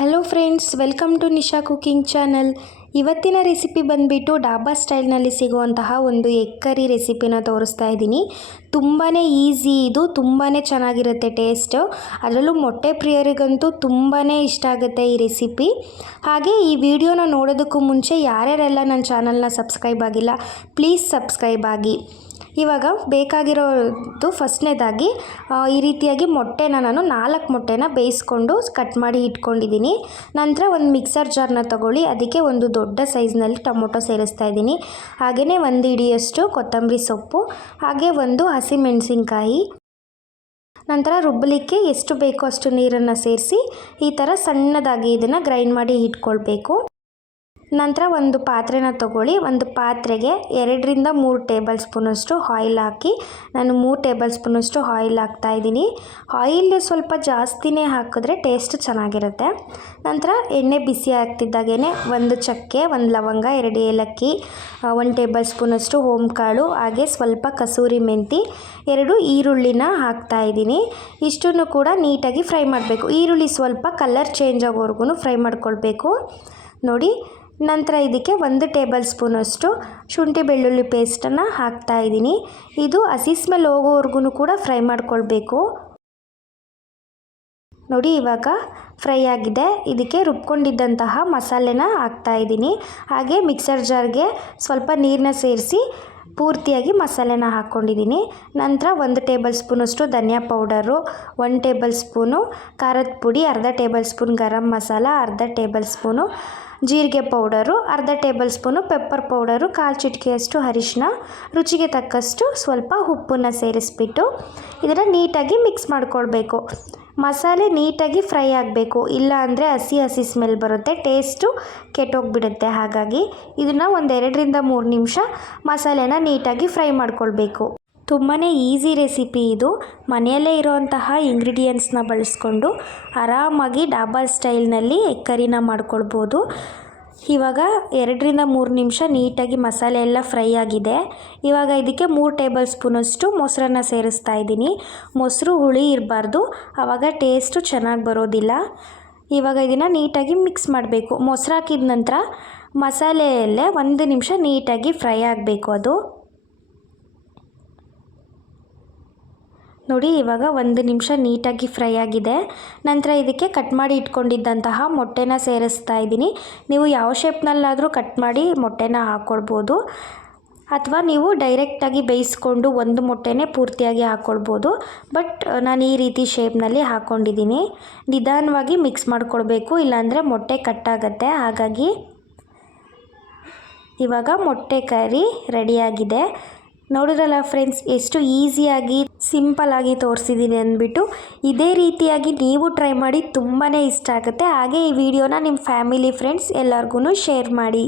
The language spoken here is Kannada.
Hello friends welcome to Nisha cooking channel ಇವತ್ತಿನ ರೆಸಿಪಿ ಬಂದುಬಿಟ್ಟು ಡಾಬಾ ಸ್ಟೈಲ್ನಲ್ಲಿ ಸಿಗುವಂತಹ ಒಂದು ಎಗ್ ಕರಿ ರೆಸಿಪಿನ ತೋರಿಸ್ತಾ ಇದ್ದೀನಿ. ತುಂಬಾ ಈಸಿ ಇದು ತುಂಬಾ ಚೆನ್ನಾಗಿರುತ್ತೆ ಟೇಸ್ಟು ಅದರಲ್ಲೂ ಮೊಟ್ಟೆ ಪ್ರಿಯರಿಗಂತೂ ತುಂಬಾ ಇಷ್ಟ ಆಗುತ್ತೆ ಈ ರೆಸಿಪಿ ಹಾಗೆ ಈ ವಿಡಿಯೋನ ನೋಡೋದಕ್ಕೂ ಮುಂಚೆ ಯಾರ್ಯಾರೆಲ್ಲ ನನ್ನ ಚಾನಲ್ನ ಸಬ್ಸ್ಕ್ರೈಬ್ ಆಗಿಲ್ಲ ಪ್ಲೀಸ್ ಸಬ್ಸ್ಕ್ರೈಬ್ ಆಗಿ. ಇವಾಗ ಬೇಕಾಗಿರೋದು ಫಸ್ಟ್ನೇದಾಗಿ ಈ ರೀತಿಯಾಗಿ ಮೊಟ್ಟೆನ ನಾನು ನಾಲ್ಕು ಮೊಟ್ಟೆನ ಬೇಯಿಸ್ಕೊಂಡು ಕಟ್ ಮಾಡಿ ಇಟ್ಕೊಂಡಿದ್ದೀನಿ. ನಂತರ ಒಂದು ಮಿಕ್ಸರ್ ಜಾರ್ನ ತಗೊಳ್ಳಿ, ಅದಕ್ಕೆ ಒಂದು ದೊಡ್ಡ ಸೈಜ್ನಲ್ಲಿ ಟೊಮೊಟೊ ಸೇರಿಸ್ತಾ ಇದ್ದೀನಿ. ಹಾಗೆಯೇ ಒಂದು ಹಿಡಿಯಷ್ಟು ಕೊತ್ತಂಬರಿ ಸೊಪ್ಪು, ಹಾಗೆ ಒಂದು ಹಸಿಮೆಣಸಿನ್ಕಾಯಿ ನಂತರ ರುಬ್ಬಲಿಕ್ಕೆ ಎಷ್ಟು ಬೇಕೋ ಅಷ್ಟು ನೀರನ್ನು ಸೇರಿಸಿ ಈ ಥರ ಸಣ್ಣದಾಗಿ ಇದನ್ನು ಗ್ರೈಂಡ್ ಮಾಡಿ ಇಟ್ಕೊಳ್ಬೇಕು. ನಂತರ ಒಂದು ಪಾತ್ರೆನ ತಗೊಳ್ಳಿ. ಒಂದು ಪಾತ್ರೆಗೆ ಎರಡರಿಂದ ಮೂರು ಟೇಬಲ್ ಸ್ಪೂನಷ್ಟು ಆಯಿಲ್ ಹಾಕಿ, ನಾನು ಮೂರು ಟೇಬಲ್ ಸ್ಪೂನಷ್ಟು ಆಯಿಲ್ ಹಾಕ್ತಾ ಇದ್ದೀನಿ. ಆಯಿಲ್ ಸ್ವಲ್ಪ ಜಾಸ್ತಿನೇ ಹಾಕಿದ್ರೆ ಟೇಸ್ಟ್ ಚೆನ್ನಾಗಿರುತ್ತೆ. ನಂತರ ಎಣ್ಣೆ ಬಿಸಿ ಆಗ್ತಿದ್ದಾಗೇ ಒಂದು ಚಕ್ಕೆ, ಒಂದು ಲವಂಗ, ಎರಡು ಏಲಕ್ಕಿ ಒಂದು ಟೇಬಲ್ ಸ್ಪೂನಷ್ಟು ಕಾಳು ಹಾಗೆ ಸ್ವಲ್ಪ ಕಸೂರಿ ಮೆಂತಿ, ಎರಡು ಈರುಳ್ಳಿನ ಹಾಕ್ತಾ ಇದ್ದೀನಿ. ಇಷ್ಟನ್ನು ಕೂಡ ನೀಟಾಗಿ ಫ್ರೈ ಮಾಡಬೇಕು. ಈರುಳ್ಳಿ ಸ್ವಲ್ಪ ಕಲರ್ ಚೇಂಜ್ ಆಗೋವರೆಗೂ ಫ್ರೈ ಮಾಡ್ಕೊಳ್ಬೇಕು. ನೋಡಿ ನಂತರ ಇದಕ್ಕೆ ಒಂದು ಟೇಬಲ್ ಸ್ಪೂನಷ್ಟು ಶುಂಠಿ ಬೆಳ್ಳುಳ್ಳಿ ಪೇಸ್ಟನ್ನು ಹಾಕ್ತಾ ಇದ್ದೀನಿ. ಇದು ಹಸಿ ಸ್ಮೆಲ್ ಹೋಗೋವರೆಗೂ ಕೂಡ ಫ್ರೈ ಮಾಡ್ಕೊಳ್ಬೇಕು. ನೋಡಿ, ಇವಾಗ ಫ್ರೈ ಆಗಿದೆ. ಇದಕ್ಕೆ ರುಬ್ಕೊಂಡಿದ್ದಂತಹ ಮಸಾಲೆನ ಹಾಕ್ತಾಯಿದ್ದೀನಿ ಹಾಗೆ ಮಿಕ್ಸರ್ ಜಾರ್ಗೆ ಸ್ವಲ್ಪ ನೀರನ್ನ ಸೇರಿಸಿ ಪೂರ್ತಿಯಾಗಿ ಮಸಾಲೆನ ಹಾಕ್ಕೊಂಡಿದ್ದೀನಿ. ನಂತರ ಒಂದು ಟೇಬಲ್ ಸ್ಪೂನಷ್ಟು ಧನಿಯಾ ಪೌಡರು ಒನ್ ಟೇಬಲ್ ಸ್ಪೂನು ಖಾರದ ಪುಡಿ, ಅರ್ಧ ಟೇಬಲ್ ಸ್ಪೂನ್ ಗರಂ ಮಸಾಲ, ಅರ್ಧ ಟೇಬಲ್ ಸ್ಪೂನು ಜೀರಿಗೆ ಪೌಡರು, ಅರ್ಧ ಟೇಬಲ್ ಸ್ಪೂನು ಪೆಪ್ಪರ್ ಪೌಡರು, ಕಾಲು ಚಿಟಿಕೆಯಷ್ಟು ಅರಿಶಿನ ರುಚಿಗೆ ತಕ್ಕಷ್ಟು ಸ್ವಲ್ಪ ಉಪ್ಪನ್ನು ಸೇರಿಸ್ಬಿಟ್ಟು ಇದನ್ನು ನೀಟಾಗಿ ಮಿಕ್ಸ್ ಮಾಡ್ಕೊಳ್ಬೇಕು. ಮಸಾಲೆ ನೀಟಾಗಿ ಫ್ರೈ ಆಗಬೇಕು. ಇಲ್ಲ ಅಂದರೆ ಹಸಿ ಹಸಿ ಸ್ಮೆಲ್ ಬರುತ್ತೆ. ಟೇಸ್ಟು ಕೆಟ್ಟೋಗ್ಬಿಡುತ್ತೆ. ಹಾಗಾಗಿ ಇದನ್ನು ಒಂದು ಎರಡರಿಂದ ಮೂರು ನಿಮಿಷ ಮಸಾಲೆನ ನೀಟಾಗಿ ಫ್ರೈ ಮಾಡ್ಕೊಳ್ಬೇಕು. ತುಂಬಾ ಈಸಿ ರೆಸಿಪಿ ಇದು. ಮನೆಯಲ್ಲೇ ಇರೋವಂತಹ ಇಂಗ್ರೀಡಿಯೆಂಟ್ಸ್ನ ಬಳಸ್ಕೊಂಡು ಆರಾಮಾಗಿ ಡಾಬಾ ಸ್ಟೈಲ್ನಲ್ಲಿ ಎಗ್ ಕರಿನ ಮಾಡ್ಕೊಳ್ಬೋದು. ಇವಾಗ ಎರಡರಿಂದ ಮೂರು ನಿಮಿಷ ನೀಟಾಗಿ ಮಸಾಲೆ ಎಲ್ಲ ಫ್ರೈ ಆಗಿದೆ. ಇವಾಗ ಇದಕ್ಕೆ ಮೂರು ಟೇಬಲ್ ಸ್ಪೂನಷ್ಟು ಮೊಸರನ್ನ ಸೇರಿಸ್ತಾ ಇದ್ದೀನಿ. ಮೊಸರು, ಹುಳಿ ಇರಬಾರ್ದು. ಆವಾಗ ಟೇಸ್ಟು ಚೆನ್ನಾಗಿ ಬರೋದಿಲ್ಲ. ಇವಾಗ ಇದನ್ನು ನೀಟಾಗಿ ಮಿಕ್ಸ್ ಮಾಡಬೇಕು. ಮೊಸರು ಹಾಕಿದ ನಂತರ ಮಸಾಲೆಯಲ್ಲೇ ಒಂದು ನಿಮಿಷ ನೀಟಾಗಿ ಫ್ರೈ ಆಗಬೇಕು ಅದು. ನೋಡಿ, ಇವಾಗ ಒಂದು ನಿಮಿಷ ನೀಟಾಗಿ ಫ್ರೈ ಆಗಿದೆ. ನಂತರ ಇದಕ್ಕೆ ಕಟ್ ಮಾಡಿ ಇಟ್ಕೊಂಡಿದ್ದಂತಹ ಮೊಟ್ಟೆನ ಸೇರಿಸ್ತಾ ಇದ್ದೀನಿ. ನೀವು ಯಾವ ಶೇಪ್ನಲ್ಲಾದರೂ ಕಟ್ ಮಾಡಿ ಮೊಟ್ಟೆನ ಹಾಕ್ಕೊಳ್ಬೋದು ಅಥವಾ ನೀವು ಡೈರೆಕ್ಟಾಗಿ ಬೇಯಿಸ್ಕೊಂಡು ಒಂದು ಮೊಟ್ಟೆನೇ ಪೂರ್ತಿಯಾಗಿ ಹಾಕ್ಕೊಳ್ಬೋದು ಬಟ್, ನಾನು ಈ ರೀತಿ ಶೇಪ್ನಲ್ಲಿ ಹಾಕ್ಕೊಂಡಿದ್ದೀನಿ ನಿಧಾನವಾಗಿ ಮಿಕ್ಸ್ ಮಾಡ್ಕೊಳ್ಬೇಕು, ಇಲ್ಲಾಂದರೆ ಮೊಟ್ಟೆ ಕಟ್ಟಾಗತ್ತೆ ಹಾಗಾಗಿ ಇವಾಗ ಮೊಟ್ಟೆ ಕರಿ ರೆಡಿಯಾಗಿದೆ ನೋಡಿದ್ರಲ್ಲ ಫ್ರೆಂಡ್ಸ್ ಎಷ್ಟು ಈಸಿಯಾಗಿ ಸಿಂಪಲ್ಲಾಗಿ ತೋರಿಸಿದ್ದೀನಿ ಅಂದ್ಬಿಟ್ಟು, ಇದೇ ರೀತಿಯಾಗಿ ನೀವು ಟ್ರೈ ಮಾಡಿ ತುಂಬಾ ಇಷ್ಟ ಆಗುತ್ತೆ. ಹಾಗೆ ಈ ವಿಡಿಯೋನ ನಿಮ್ಮ ಫ್ಯಾಮಿಲಿ ಫ್ರೆಂಡ್ಸ್ ಎಲ್ಲರಿಗೂ ಶೇರ್ ಮಾಡಿ.